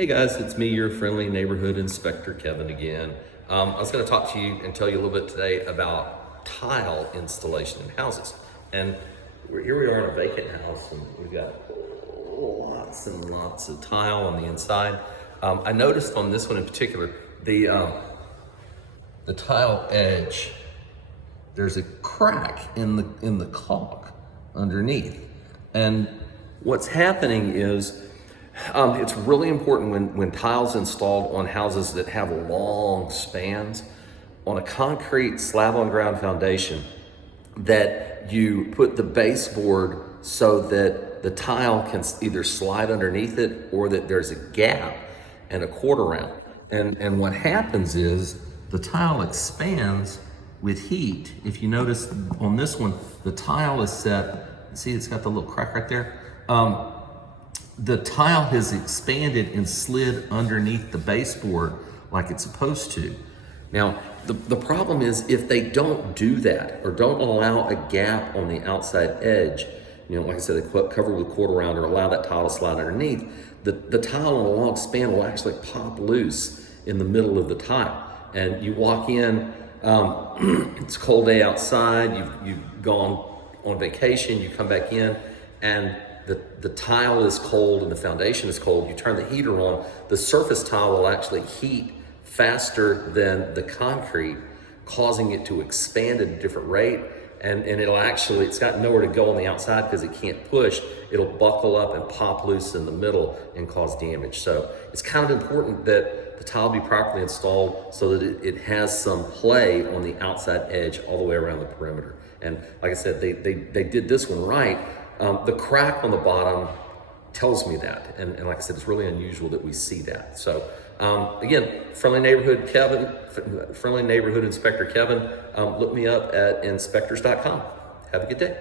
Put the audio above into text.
Hey guys, it's me, your friendly neighborhood inspector, Kevin again. I was going to talk to you and tell you a little bit today about tile installation in houses. And here we are in a vacant house, and we've got lots and lots of tile on the inside. I noticed on this one in particular, the tile edge, there's a crack in the caulk underneath. And what's happening is it's really important when tiles installed on houses that have long spans on a concrete slab on ground foundation that you put the baseboard so that the tile can either slide underneath it or that there's a gap and a quarter round. And what happens is the tile expands with heat. If you notice on this one, the tile is set, see it's got the little crack right there? The tile has expanded and slid underneath the baseboard like it's supposed to. Now, the problem is if they don't do that or don't allow a gap on the outside edge, like I said, they cover with quarter round or allow that tile to slide underneath, the tile on a long span will actually pop loose in the middle of the tile. And you walk in, it's a cold day outside, you've gone on vacation, you come back in, and the tile is cold and the foundation is cold. You turn the heater on, the surface tile will actually heat faster than the concrete, causing it to expand at a different rate. And it's got nowhere to go on the outside because it can't push. It'll buckle up and pop loose in the middle and cause damage. So it's kind of important that the tile be properly installed so that it has some play on the outside edge all the way around the perimeter. And like I said, they did this one right. The crack on the bottom tells me that. And like I said, it's really unusual that we see that. So again, friendly neighborhood inspector Kevin, look me up at inspectors.com. Have a good day.